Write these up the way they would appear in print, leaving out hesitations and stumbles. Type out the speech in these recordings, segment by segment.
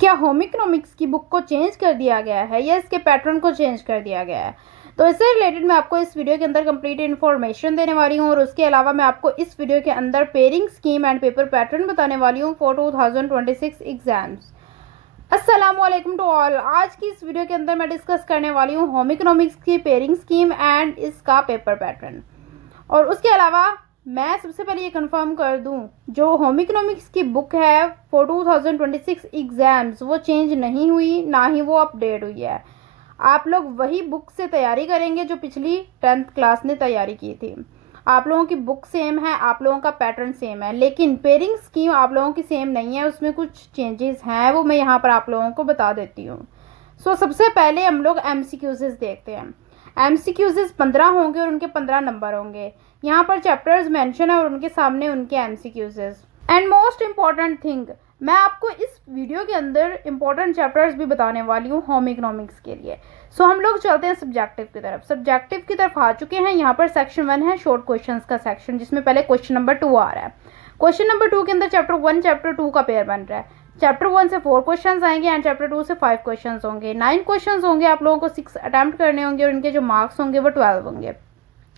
क्या home economics की book को चेंज कर दिया गया है या इसके पैटर्न को चेंज कर दिया गया है। तो इससे रिलेटेड मैं आपको इस वीडियो के अंदर कंप्लीट इन्फॉर्मेशन देने वाली हूँ और उसके अलावा मैं आपको इस वीडियो के अंदर pairing scheme and paper pattern बताने वाली हूँ फॉर 2026 एग्जाम्स। अस्सलाम वालेकुम टू ऑल। आज की इस वीडियो के अंदर मैं डिस्कस करने वाली हूँ होम इकोनॉमिक्स की पेयरिंग स्कीम एंड इसका पेपर पैटर्न। और उसके अलावा मैं सबसे पहले ये कंफर्म कर दूं, जो होम इकोनॉमिक्स की बुक है फॉर 2026 एग्जाम्स वो चेंज नहीं हुई, ना ही वो अपडेट हुई है। आप लोग वही बुक से तैयारी करेंगे जो पिछली 10th क्लास ने तैयारी की थी। आप लोगों की बुक सेम है, आप लोगों का पैटर्न सेम है, लेकिन पेयरिंग स्कीम आप लोगों की सेम नहीं है, उसमें कुछ चेंजेस हैं, वो मैं यहाँ पर आप लोगों को बता देती हूँ। सबसे पहले हम लोग एमसीक्यूज़ देखते हैं। एमसीक्यूज़ 15 होंगे और उनके 15 नंबर होंगे। यहाँ पर चैप्टर्स मेंशन है और उनके सामने उनके MCQs. And most important thing, मैं आपको इस वीडियो के अंदर इम्पॉर्टेंट चैप्टर्स भी बताने वाली हूँ होम इकोनॉमिक्स के लिए। हम लोग चलते हैं सब्जेक्टिव की तरफ। सब्जेक्टिव की तरफ आ चुके हैं। यहाँ पर सेक्शन 1 है शॉर्ट क्वेश्चंस का सेक्शन, जिसमें पहले क्वेश्चन नंबर 2 आ रहा है। क्वेश्चन नंबर 2 के अंदर चैप्टर 1 चैप्टर 2 का पेयर बन रहा है। चैप्टर 1 से 4 क्वेश्चंस आएंगे एंड चैप्टर 2 से 5 क्वेश्चंस होंगे। 9 क्वेश्चंस होंगे, आप लोगों को 6 अटेम्प्ट करने होंगे और इनके जो मार्क्स होंगे वो 12 होंगे।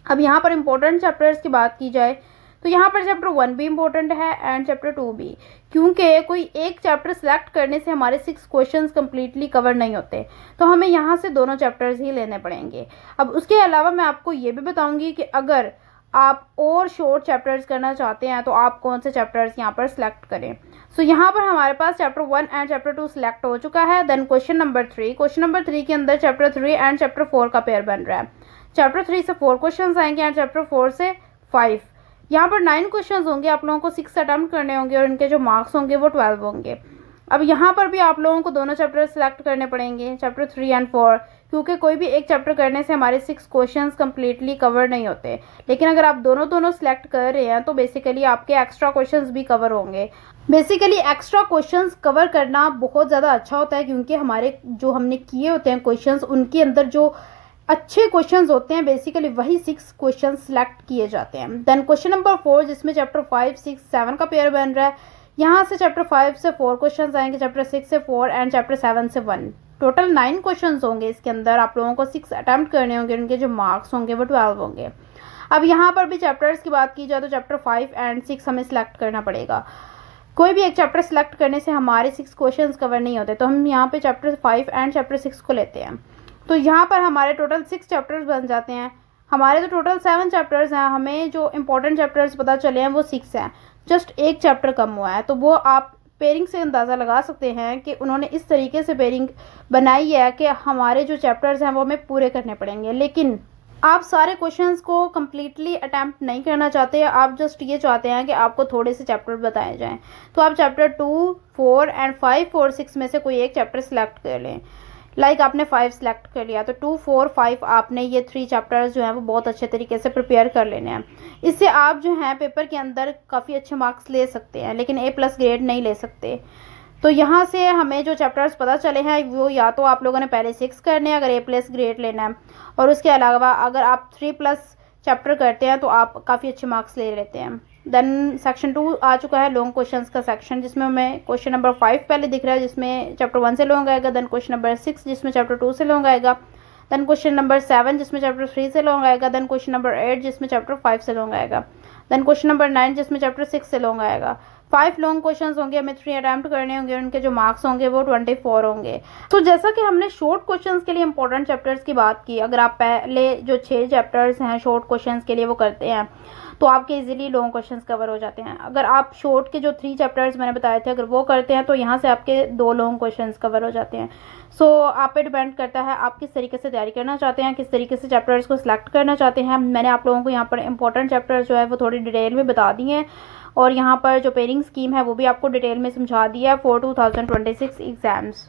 अब यहाँ पर इंपॉर्टेंट चैप्टर्स की बात की जाए तो यहाँ पर चैप्टर 1 भी इंपॉर्टेंट है एंड चैप्टर 2 भी, क्योंकि कोई एक चैप्टर सेलेक्ट करने से हमारे 6 क्वेश्चंस कंप्लीटली कवर नहीं होते, तो हमें यहाँ से दोनों चैप्टर्स ही लेने पड़ेंगे। अब उसके अलावा मैं आपको ये भी बताऊंगी कि अगर आप और शॉर्ट चैप्टर्स करना चाहते हैं तो आप कौन से चैप्टर्स यहाँ पर सिलेक्ट करें। यहाँ पर हमारे पास चैप्टर 1 एंड चैप्टर 2 सिलेक्ट हो चुका है। देन क्वेश्चन नंबर 3 के अंदर चैप्टर 3 एंड चैप्टर 4 का पेयर बन रहा है। चैप्टर 3 से 4 क्वेश्चंस आएंगे एंड चैप्टर 4 से 5। यहाँ पर 9 क्वेश्चंस होंगे, आप लोगों को 6 अटेम्प्ट करने होंगे और इनके जो मार्क्स होंगे वो 12 होंगे। अब यहाँ पर भी आप लोगों को दोनों चैप्टर सिलेक्ट करने पड़ेंगे, चैप्टर 3 एंड 4, क्योंकि कोई भी एक चैप्टर करने से हमारे 6 क्वेश्चंस कंप्लीटली कवर नहीं होते। लेकिन अगर आप दोनों दोनों सिलेक्ट कर रहे हैं तो बेसिकली आपके एक्स्ट्रा क्वेश्चंस भी कवर होंगे। बेसिकली एक्स्ट्रा क्वेश्चंस कवर करना बहुत ज़्यादा अच्छा होता है, क्योंकि हमारे जो हमने किए होते हैं क्वेश्चंस, उनके अंदर जो अच्छे क्वेश्चंस होते हैं बेसिकली वही 6 क्वेश्चंस सिलेक्ट किए जाते हैं। देन क्वेश्चन नंबर 4, जिसमें चैप्टर 5, 6, 7 का पेयर बन रहा है। यहाँ से चैप्टर 5 से 4 क्वेश्चंस आएंगे, चैप्टर 6 से 4 एंड चैप्टर 7 से 1। टोटल 9 क्वेश्चंस होंगे इसके अंदर, आप लोगों को 6 अटेम्प्ट करने होंगे, उनके जो मार्क्स होंगे वो 12 होंगे। अब यहाँ पर भी चैप्टर्स की बात की जाए तो चैप्टर 5 एंड 6 हमें सिलेक्ट करना पड़ेगा। कोई भी एक चैप्टर सिलेक्ट करने से हमारे 6 क्वेश्चंस कवर नहीं होते, तो हम यहाँ पे चैप्टर 5 एंड चैप्टर 6 को लेते हैं। तो यहाँ पर हमारे टोटल 6 चैप्टर्स बन जाते हैं। हमारे तो टोटल 7 चैप्टर्स हैं, हमें जो इंपॉर्टेंट चैप्टर्स पता चले हैं वो 6 हैं, जस्ट एक चैप्टर कम हुआ है। तो वो आप पेयरिंग से अंदाज़ा लगा सकते हैं कि उन्होंने इस तरीके से पेयरिंग बनाई है कि हमारे जो चैप्टर्स हैं वो हमें पूरे करने पड़ेंगे। लेकिन आप सारे क्वेश्चंस को कम्प्लीटली अटैम्प्ट नहीं करना चाहते, आप जस्ट ये चाहते हैं कि आपको थोड़े से चैप्टर बताए जाएँ, तो आप चैप्टर 2, 4 एंड 5 और 6 में से कोई एक चैप्टर सेलेक्ट कर लें। आपने 5 सेलेक्ट कर लिया तो 2, 4, 5 आपने ये 3 चैप्टर्स जो हैं वो बहुत अच्छे तरीके से प्रिपेयर कर लेने हैं। इससे आप जो हैं पेपर के अंदर काफ़ी अच्छे मार्क्स ले सकते हैं, लेकिन A+ ग्रेड नहीं ले सकते। तो यहाँ से हमें जो चैप्टर्स पता चले हैं वो या तो आप लोगों ने पहले 6 करने हैं अगर A+ ग्रेड लेना है, और उसके अलावा अगर आप 3+ चैप्टर करते हैं तो आप काफ़ी अच्छे मार्क्स ले लेते हैं। देन सेक्शन 2 आ चुका है लॉन्ग क्वेश्चंस का सेक्शन, जिसमें हमें क्वेश्चन नंबर 5 पहले दिख रहा है, जिसमें चैप्टर 1 से लॉन्ग आएगा। देन क्वेश्चन नंबर 6, जिसमें चैप्टर 2 से लॉन्ग आएगा। देन क्वेश्चन नंबर 7, जिसमें चैप्टर 3 से लॉन्ग आएगा। देन क्वेश्चन नंबर 8, जिसमें चैप्टर 5 से लॉन्ग आएगा। देन क्वेश्चन नंबर 9, जिसमें चैप्टर 6 से लॉन्ग आएगा। 5 लॉन्ग क्वेश्चंस होंगे, हमें 3 अटैम्प्ट करने होंगे, उनके जो मार्क्स होंगे वो 24 होंगे। तो जैसा कि हमने शॉर्ट क्वेश्चंस के लिए इंपॉर्टेंट चैप्टर्स की बात की, अगर आप पहले जो 6 चैप्टर्स हैं शॉर्ट क्वेश्चंस के लिए वो करते हैं तो आपके इजीली लॉन्ग क्वेश्चंस कवर हो जाते हैं। अगर आप शॉर्ट के जो 3 चैप्टर्स मैंने बताए थे अगर वो करते हैं तो यहाँ से आपके 2 लॉन्ग क्वेश्चंस कवर हो जाते हैं। आप पे डिपेंड करता है आप किस तरीके से तैयारी करना चाहते हैं, किस तरीके से चैप्टर्स को सिलेक्ट करना चाहते हैं। मैंने आप लोगों को यहाँ पर इंपॉर्टेंट चैप्टर्स जो है वो थोड़ी डिटेल में बता दिए हैं, और यहाँ पर जो पेयरिंग स्कीम है वो भी आपको डिटेल में समझा दिया है फॉर 2026 एग्जाम्स।